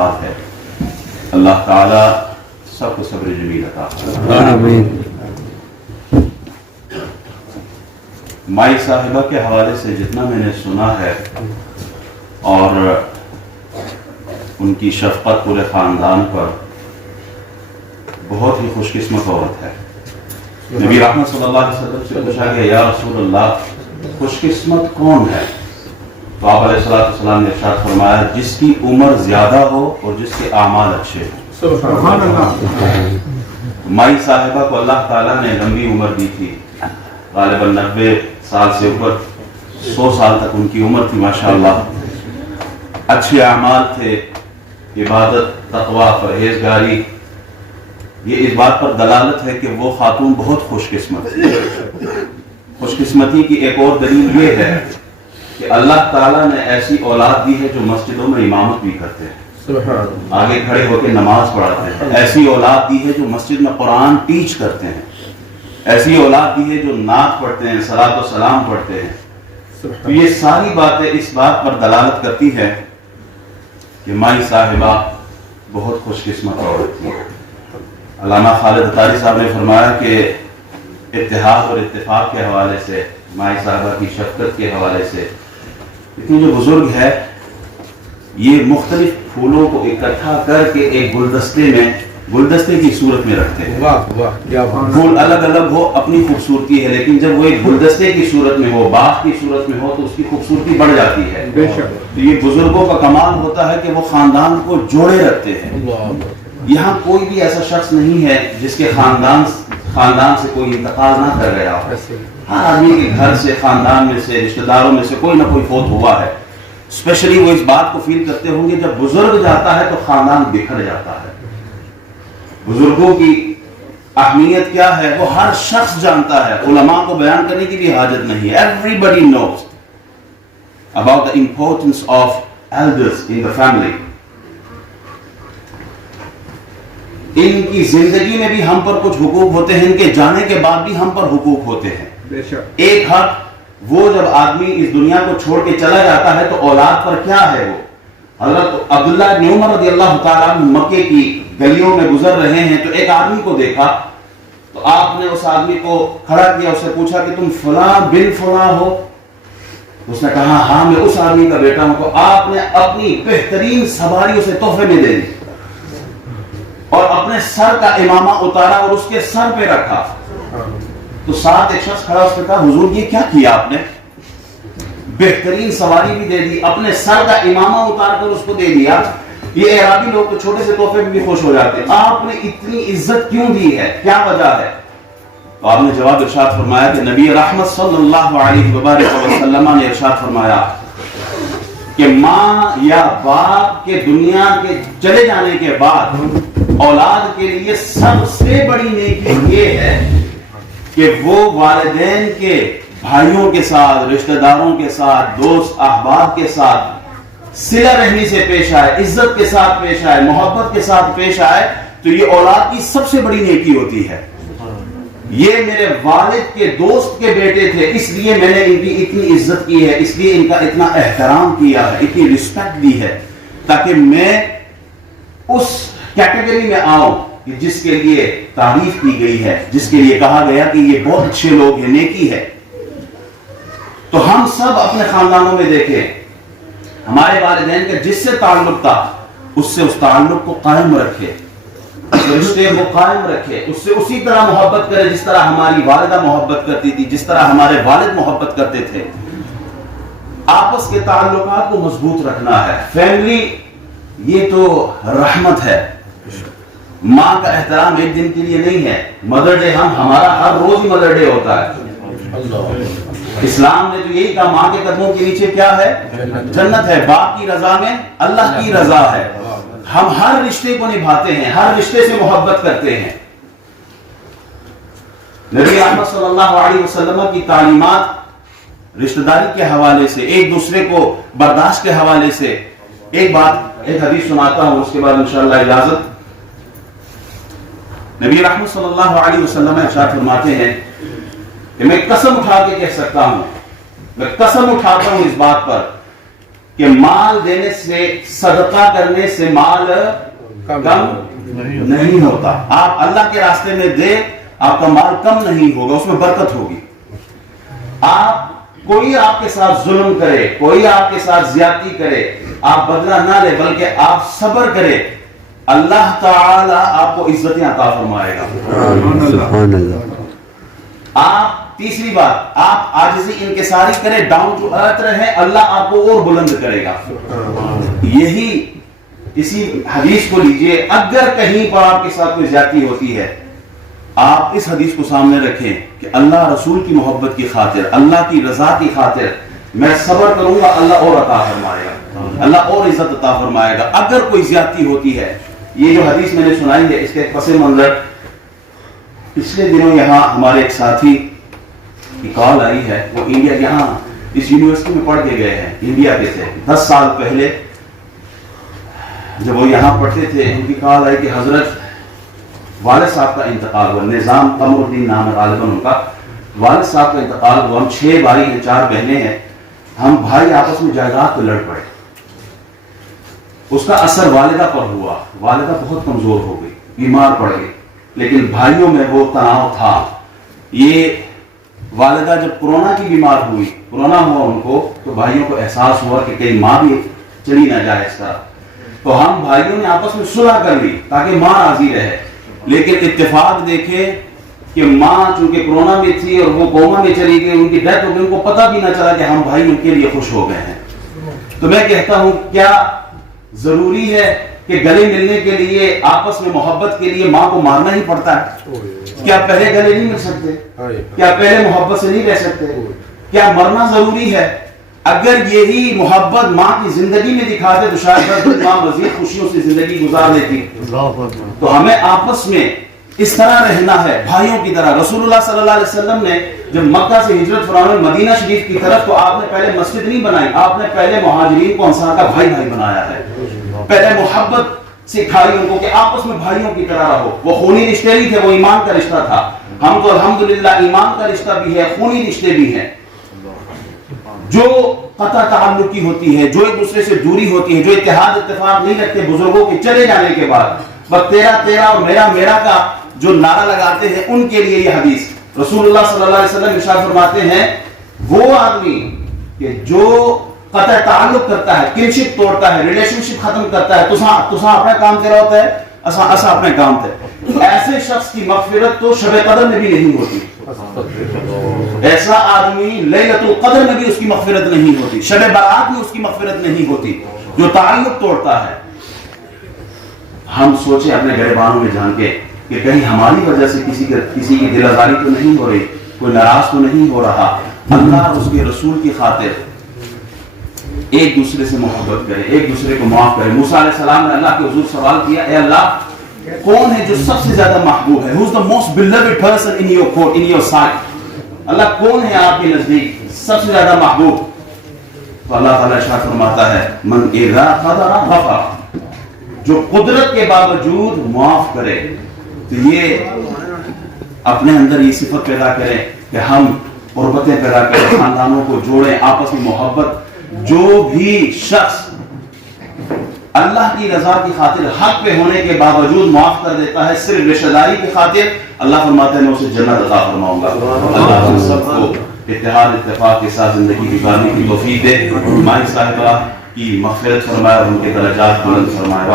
اولاد ہے. اللہ تعالیٰ سب کو صبر جمیل عطا فرمائے. آمین. مائی صاحبہ کے حوالے سے جتنا میں نے سنا ہے اور ان کی شفقت پورے خاندان پر، بہت ہی خوش قسمت عورت ہے. نبی رحمت صلی اللہ علیہ وسلم سے پوچھا گیا یا رسول اللہ خوش قسمت کون ہے؟ تو آپ علیہ السلام نے ارشاد فرمایا جس کی عمر زیادہ ہو اور جس کے اعمال اچھے ہوں. سبحان اللہ. مائی صاحبہ کو اللہ تعالیٰ نے لمبی عمر دی تھی، غالباً 90 سال سے اوپر، 100 سال تک ان کی عمر تھی ماشاءاللہ. اچھے اعمال تھے، عبادت، تقوی، پرہیزگاری. یہ اس بات پر دلالت ہے کہ وہ خاتون بہت خوش قسمت ہے. خوش قسمتی کی ایک اور دلیل یہ ہے کہ اللہ تعالیٰ نے ایسی اولاد دی ہے جو مسجدوں میں امامت بھی کرتے ہیں، آگے کھڑے ہو کے نماز پڑھاتے ہیں. ایسی اولاد دی ہے جو مسجد میں قرآن ٹیچ کرتے ہیں. ایسی اولاد دی ہے جو نعت پڑھتے ہیں، صلاۃ و سلام پڑھتے ہیں. تو یہ ساری باتیں اس بات پر دلالت کرتی ہے کہ مائی صاحبہ بہت خوش قسمت عورت تھی. علامہ خالد عطاری صاحب نے فرمایا کہ اتحاد اور اتفاق کے حوالے سے، مائی صاحبہ کی شفقت کے حوالے سے، لیکن جو بزرگ ہے یہ مختلف پھولوں کو اکٹھا کر کے ایک گلدستے کی صورت میں رکھتے ہیں. واہ واہ کیا بات. پھول الگ الگ ہو اپنی خوبصورتی ہے، لیکن جب وہ ایک گلدستے کی صورت میں ہو، باغ کی صورت میں ہو تو اس کی خوبصورتی بڑھ جاتی ہے. بے شک. تو یہ بزرگوں کا کمال ہوتا ہے کہ وہ خاندان کو جوڑے رکھتے ہیں. یہاں کوئی بھی ایسا شخص نہیں ہے جس کے خاندان سے کوئی انتقال نہ کر گیا ہو. ہر آدمی کے گھر سے، خاندان میں سے، رشتہ داروں میں سے کوئی نہ کوئی فوت ہوا ہے. اسپیشلی وہ اس بات کو فیل کرتے ہوں گے جب بزرگ جاتا ہے تو خاندان بکھر جاتا ہے. بزرگوں کی اہمیت کیا ہے وہ ہر شخص جانتا ہے، علماء کو بیان کرنے کی بھی حاجت نہیں. Everybody knows about the importance of elders in the family. ان کی زندگی میں بھی ہم پر کچھ حقوق ہوتے ہیں، ان کے جانے کے بعد بھی ہم پر حقوق ہوتے ہیں. بے شک. ایک حق وہ جب آدمی اس دنیا کو چھوڑ کے چلا جاتا ہے تو اولاد پر کیا ہے. وہ حضرت عبداللہ بن عمر رضی اللہ تعالیٰ عنہ مکے کی گلیوں میں گزر رہے ہیں تو ایک آدمی کو دیکھا تو آپ نے اس آدمی کو کھڑا کیا، اس سے پوچھا کہ تم فلاں بن فلاں ہو؟ اس نے کہا ہاں میں اس آدمی کا بیٹا ہوں. تو آپ نے اپنی بہترین سواری اسے تحفے میں دے دی اور اپنے سر کا امامہ اتارا اور اس کے سر پہ رکھا. تو ساتھ ایک شخص کھڑا، اس نے کہا حضور یہ کیا کیا آپ نے؟ بہترین سواری بھی دے دی، اپنے سر کا امامہ اتار کر اس کو دے دیا. یہ اعرابی لوگ تو چھوٹے سے تحفے میں بھی خوش ہو جاتے ہیں. آپ نے اتنی عزت کیوں دی ہے، کیا وجہ ہے؟ تو آپ نے جواب ارشاد فرمایا کہ نبی رحمت صلی اللہ علیہ وسلم نے ارشاد فرمایا کہ ماں یا باپ کے دنیا کے چلے جانے کے بعد اولاد کے لیے سب سے بڑی نیکی یہ ہے کہ وہ والدین کے بھائیوں کے ساتھ، رشتہ داروں کے ساتھ، دوست احباب کے ساتھ صلہ رحمی سے پیش آئے، عزت کے ساتھ پیش آئے، محبت کے ساتھ پیش آئے. تو یہ اولاد کی سب سے بڑی نیکی ہوتی ہے. یہ میرے والد کے دوست کے بیٹے تھے، اس لیے میں نے ان کی اتنی عزت کی ہے، اس لیے ان کا اتنا احترام کیا ہے، اتنی رسپیکٹ دی ہے، تاکہ میں اس کیٹیگری میں آؤں جس کے لیے تعریف کی گئی ہے، جس کے لیے کہا گیا کہ یہ بہت اچھے لوگ ہیں، نیکی ہے. تو ہم سب اپنے خاندانوں میں دیکھیں، ہمارے والدین کا جس سے تعلق تھا اس سے اس تعلق کو قائم رکھے، رشتے کو قائم رکھے، اس سے اسی طرح محبت کرے جس طرح ہماری والدہ محبت کرتی تھی، جس طرح ہمارے والد محبت کرتے تھے. آپس کے تعلقات کو مضبوط رکھنا ہے. فیملی یہ تو رحمت ہے. ماں کا احترام ایک دن کے لیے نہیں ہے. مدر ڈے ہمارا ہر روز ہی مدر ڈے ہوتا ہے. اسلام نے تو یہی کہا ماں کے قدموں کے نیچے کیا ہے؟ جنت ہے. باپ کی رضا میں اللہ کی رضا ہے. ہم ہر رشتے کو نبھاتے ہیں، ہر رشتے سے محبت کرتے ہیں. نبی احمد صلی اللہ علیہ وسلم کی تعلیمات رشتہ داری کے حوالے سے، ایک دوسرے کو برداشت کے حوالے سے، ایک حدیث سناتا ہوں، اس کے بعد انشاءاللہ اجازت. نبی رحمت صلی اللہ علیہ وسلم ارشاد فرماتے ہیں کہ میں قسم اٹھا کے کہہ سکتا ہوں، میں قسم اٹھاتا ہوں اس بات پر کہ مال دینے سے، صدقہ کرنے سے مال کم نہیں ہوتا. آپ اللہ کے راستے میں دے، آپ کا مال کم نہیں ہوگا، اس میں برکت ہوگی. کوئی آپ کے ساتھ ظلم کرے، کوئی آپ کے ساتھ زیادتی کرے، آپ بدلہ نہ لے بلکہ آپ صبر کرے، اللہ تعالی آپ کو عزتیں عطا فرمائے گا. سبحان اللہ. آپ تیسری بات، آپ عاجزی انکساری کریں، ڈاؤن ٹو ارتھ رہیں، اللہ آپ کو اور بلند کرے گا. یہی اسی حدیث کو لیجئے، اگر کہیں پر آپ کے ساتھ کوئی زیادتی ہوتی ہے، آپ اس حدیث کو سامنے رکھیں کہ اللہ رسول کی محبت کی خاطر، اللہ کی رضا کی خاطر میں صبر کروں گا، اللہ اور عطا فرمائے گا، اللہ اور عزت عطا فرمائے گا. اگر کوئی زیادتی ہوتی ہے، یہ جو حدیث میں نے سنائی ہے اس کے پس منظر، پچھلے دنوں یہاں ہمارے ایک ساتھی کی کال آئی ہے، وہ انڈیا یہاں اس یونیورسٹی میں پڑھ کے گئے ہیں، انڈیا کے تھے. 10 سال پہلے جب وہ یہاں پڑھتے تھے، ان کی کال آئی کہ حضرت والد صاحب کا انتقال ہوا. نظام قمر الدین نام ہے غالباً ان کا. والد صاحب کا انتقال ہوا. ہم 6 بھائی ہیں، 4 بہنیں ہیں. ہم بھائی آپس میں جائیداد پہ لڑ پڑے. اس کا اثر والدہ پر ہوا. والدہ بہت کمزور ہو گئی، بیمار پڑ گئی، لیکن بھائیوں میں وہ تناؤ تھا. یہ والدہ جب کورونا کی بیمار ہوئی، کورونا ہوا ان کو، تو بھائیوں کو احساس ہوا کہ کہیں ماں بھی چلی نہ جائے اس طرح. تو ہم بھائیوں نے آپس میں صلح کر لی تاکہ ماں راضی رہے. لیکن اتفاق دیکھے کہ ماں چونکہ کورونا میں تھی اور وہ کوما میں چلی گئی، ان کی ڈیتھ ہو گئی، ان کو پتہ بھی نہ چلا کہ ہم بھائی ان کے لیے خوش ہو گئے ہیں. تو میں کہتا ہوں، کیا ضروری ہے کہ گلے ملنے کے لیے، آپس میں محبت کے لیے ماں کو مارنا ہی پڑتا ہے؟ کیا پہلے گلے نہیں مل سکتے؟ کیا پہلے محبت سے نہیں رہ سکتے؟ کیا مرنا ضروری ہے؟ اگر یہی محبت ماں کی زندگی میں دکھا دے تو شاید ماں مزید خوشیوں سے زندگی گزار لیتی. تو ہمیں آپس میں اس طرح رہنا ہے، بھائیوں کی طرح. رسول اللہ صلی اللہ علیہ وسلم نے جب مکہ سے ہجرت فرمائی مدینہ شریف کی طرف، تو آپ نے پہلے مسجد نہیں بنائی، آپ نے پہلے مہاجرین کو انصار کا بھائی بھائی بنایا ہے. پہلے محبت سکھائی ان کو کہ آپس میں بھائیوں کی طرح رہو. وہ خونی رشتے نہیں تھے، وہ ایمان کا رشتہ تھا. ہم تو الحمدللہ ایمان کا رشتہ بھی ہے، خونی رشتے بھی ہیں. جو قطع تعلقی ہوتی ہے، جو ایک دوسرے سے دوری ہوتی ہے، جو اتحاد اتفاق نہیں رکھتے بزرگوں کے چلے جانے کے بعد، بس تیرا تیرا اور میرا میرا کا جو نعرہ لگاتے ہیں، ان کے لیے یہ حدیث. رسول اللہ صلی اللہ علیہ وسلم ارشاد فرماتے ہیں، وہ آدمی کہ جو قطع تعلق کرتا ہے، کنشپ توڑتا ہے، ریلیشن شپ ختم کرتا ہے، تساں اپنا کام تیرا ہوتا ہے، اسا اپنے کام تے. ایسے شخص کی مغفرت تو شب قدر میں بھی نہیں ہوتی. ایسا آدمی لیلۃ القدر میں بھی اس کی مغفرت نہیں ہوتی، شب برات میں اس کی مغفرت نہیں ہوتی، جو تعلق توڑتا ہے. ہم سوچیں اپنے گریبانوں میں جان کے کہ کہیں ہماری وجہ سے کسی کی دل آزاری تو نہیں ہو رہی، کوئی ناراض تو نہیں ہو رہا. اللہ اور اس کے رسول کی خاطر ایک دوسرے سے محبت کرے، ایک دوسرے کو معاف کرے. موسیٰ علیہ السلام نے اللہ کے حضور سوال کیا، اے اللہ کون ہے جو سب سے زیادہ محبوب ہے؟ Who is the most beloved person in your court, in your sight? اللہ کون ہے آپ کے نزدیک سب سے زیادہ محبوب؟ تو اللہ تعالیٰ ارشاد فرماتا ہے، من اذا قدر غفر، جو قدرت کے باوجود معاف کرے. تو یہ اپنے اندر یہ صفت پیدا کریں کہ ہم قربتیں پیدا کریں، خاندانوں کو جوڑیں، آپس میں محبت. جو بھی شخص اللہ کی رضا کی خاطر حق پہ ہونے کے باوجود معاف کر دیتا ہے صرف رشتہ داری کی خاطر، اللہ فرماتے ہیں میں اسے جنت عطا فرماؤں گا. اللہ ہم سب کو اتحاد اتفاق کے ساتھ زندگی گزارنے کی توفیق دے. مائی صاحبہ کی مغفرت فرمائے اور ان کے درجات بلند فرمائے.